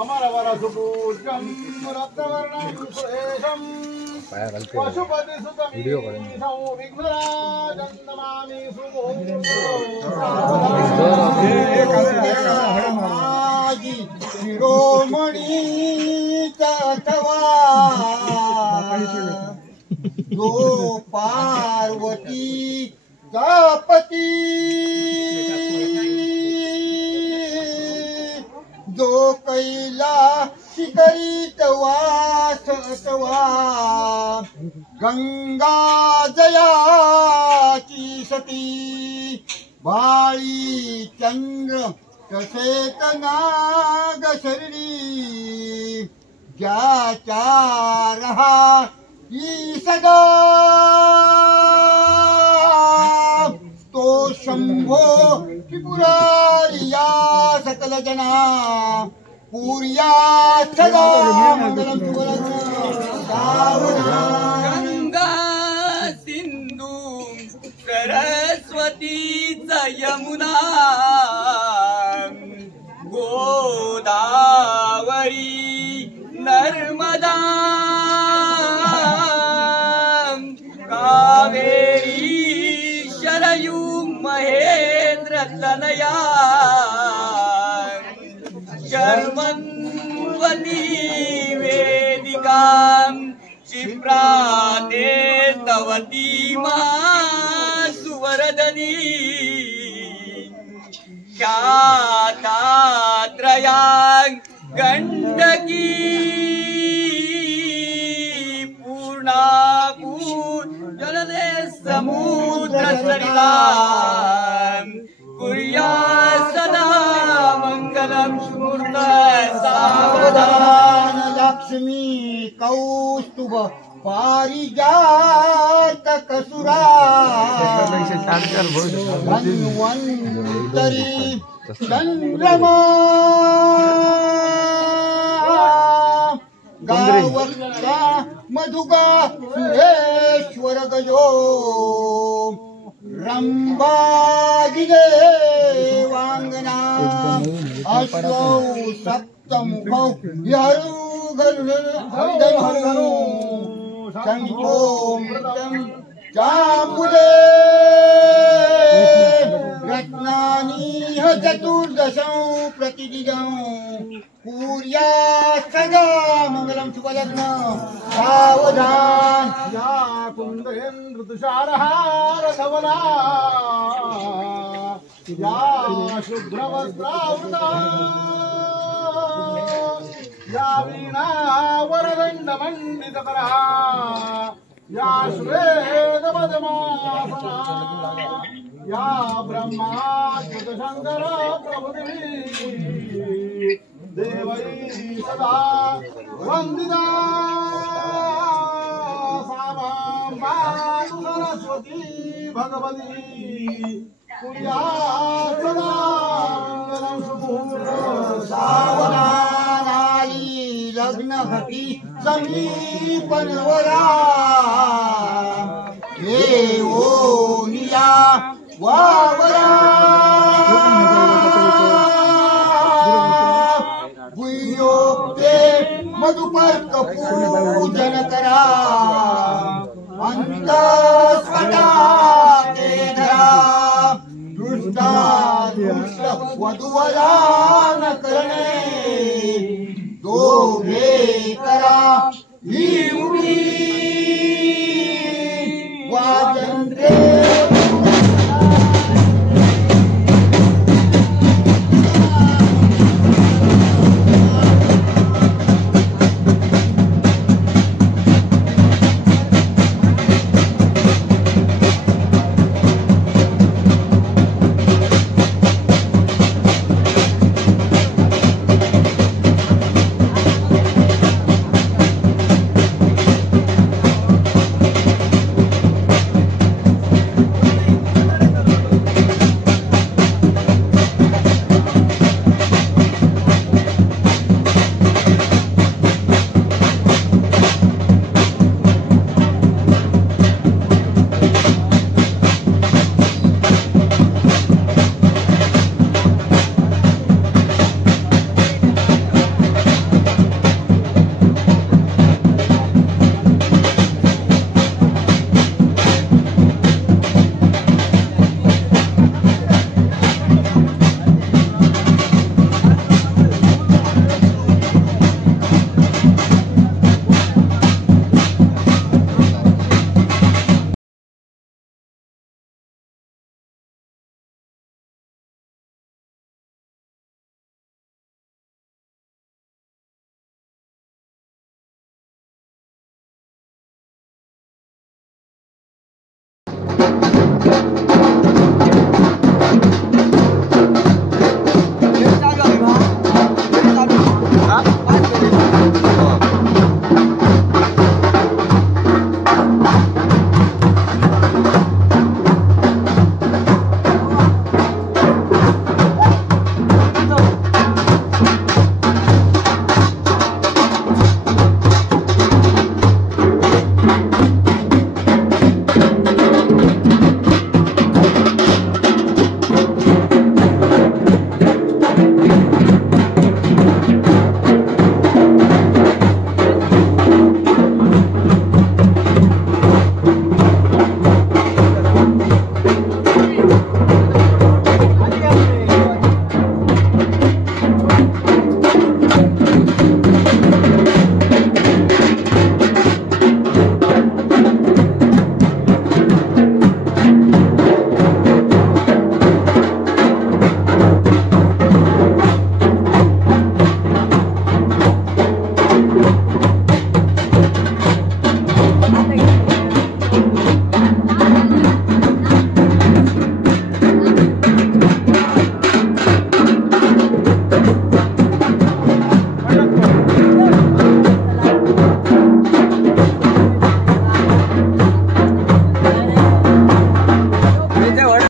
अमरवरसुपूज्यं रत्नवर्णं सुरेशं पशुपतिसुतं विघ्नराजं नमामि सुमोदी शिरोमणि तवा जो पार्वती गणपती जो कैलासी करीत वास तवा गंगा जयाची सती बाळी चंद्र तसेच नाग शरीरी ज्याच्या रहा ही सदा तो शंभो त्रिपुरारिया सकल जना पूर्या सदा मंगलम गंगा सिंधू सरस्वती यमुना गोदावरी नर्मदा कावेरी शरयू महेंद्र तनया शर्मन्वती वेदिका क्षिप्रा देतवती सुवरदनी ख्यातात्रया गंडकी पूर्णापूर जलने समुद्र सरिता कुर्या सदा मंगलम सुमूर्त सावधान लक्ष्मी कौस्तुभ पारिजात कसुरा धन्वंतरी चंद्रमा गावत्ता मधुगा सुरेश्वर गजो रंभागिदेवांगना अश्वौ सप्तमुखौ हरिधनु शंखो मृतं चाम्बुदे रत्नानि चतुर्दशौ प्रतिदिनं पूर्या सदा मंगलम शुभलग्न सावधान या कुंदेन्द्र तुषारहार धवला या शुभ्रवस्त्रावृता या वीणा वरदंड मंडितकरा या श्वेत पद्मासना या ब्रह्माच्युत शंकर प्रभुदेवी देवै सदा वंदिता सामा सरस्वती भगवती कुर्या सदा मंगलम सुपूर्ण सावधानाई लग्न घटी समीपनवरा हे ओ निया वावरा मधुपर्क पूजन करा अंतस्वता ते धरा दृष्टा दुष्ट वधुवरा